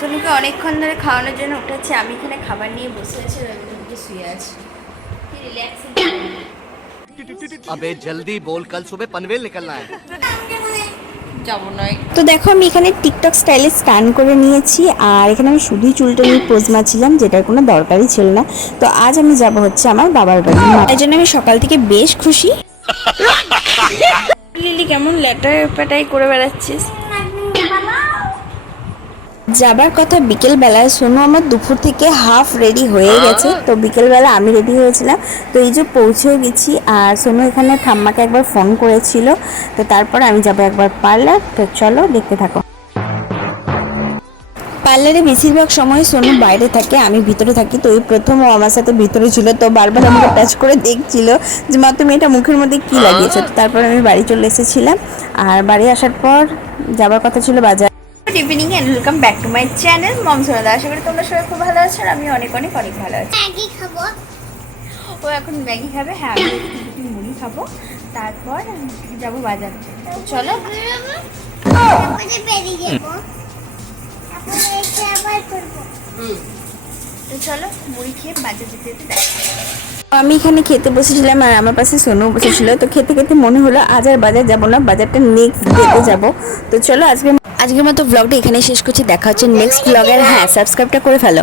সোনুকে অনেকক্ষণ ধরে খাওয়ানোর জন্য উঠেছে আমি এখানে খাবার নিয়ে বসে আছি রবীন্দ্রকে শুয়ে আছি। আবে জলদি বল কাল সুবে পনভেল নিকলনা হ্যায়। তো দেখো আমি এখানে টিকটক স্টাইলে স্ক্যান করে নিয়েছি আর এখানে আমি শুধুই চুলটা নিয়ে পোজ মারছিলাম যেটার কোনো দরকারই ছিল না। তো আজ আমি যাব হচ্ছে আমার বাবার বাড়ি। তাই জন্য আমি সকাল থেকে বেশ খুশি। লিলি কেমন লেটার পেটাই করে বেড়াচ্ছিস? যাবার কথা বিকেল বেলায় শোনো আমার দুপুর থেকে হাফ রেডি হয়ে গেছে। তো বিকেলবেলা আমি রেডি হয়েছিলাম। তো এই যে পৌঁছেও গেছি আর সোনু এখানে ঠাম্মাকে একবার ফোন করেছিল। তো তারপর আমি যাব একবার পার্লার তো চলো দেখতে থাকো। পার্লারে বেশিরভাগ সময় সোনু বাইরে থাকে আমি ভিতরে থাকি। তো এই প্রথম ও আমার সাথে ভিতরে ছিল। তো বারবার আমাকে টাচ করে দেখছিল যে মা তুমি এটা মুখের মধ্যে কি লাগিয়েছো? তো তারপর আমি বাড়ি চলে এসেছিলাম। আর বাড়ি আসার পর যাবার কথা ছিল বাজার। Welcome back to my channel মম সোনাদা আশা করি তোমরা সবাই খুব ভালো আছো আর আমি অনেক অনেক অনেক ভালো আছি। ম্যাগি খাব। ও এখন ম্যাগি খাবে হ্যাঁ আমি একটু মুড়ি খাব। তারপর যাব বাজারে। তো চলো। তো চলো মুড়ি খেয়ে বাজার যেতে যেতে দেখা আমি এখানে খেতে বসেছিলাম আর আমার পাশে সোনু বসেছিল। তো খেতে খেতে মনে হলো আজ আর বাজার যাব না বাজারটা নেক্সট ডেতে যাব। তো চলো আজকে আজকের মতো ব্লগটা এখানে শেষ করছি। দেখা হচ্ছে নেক্সট ব্লগের হ্যাঁ সাবস্ক্রাইবটা করে ফেলো।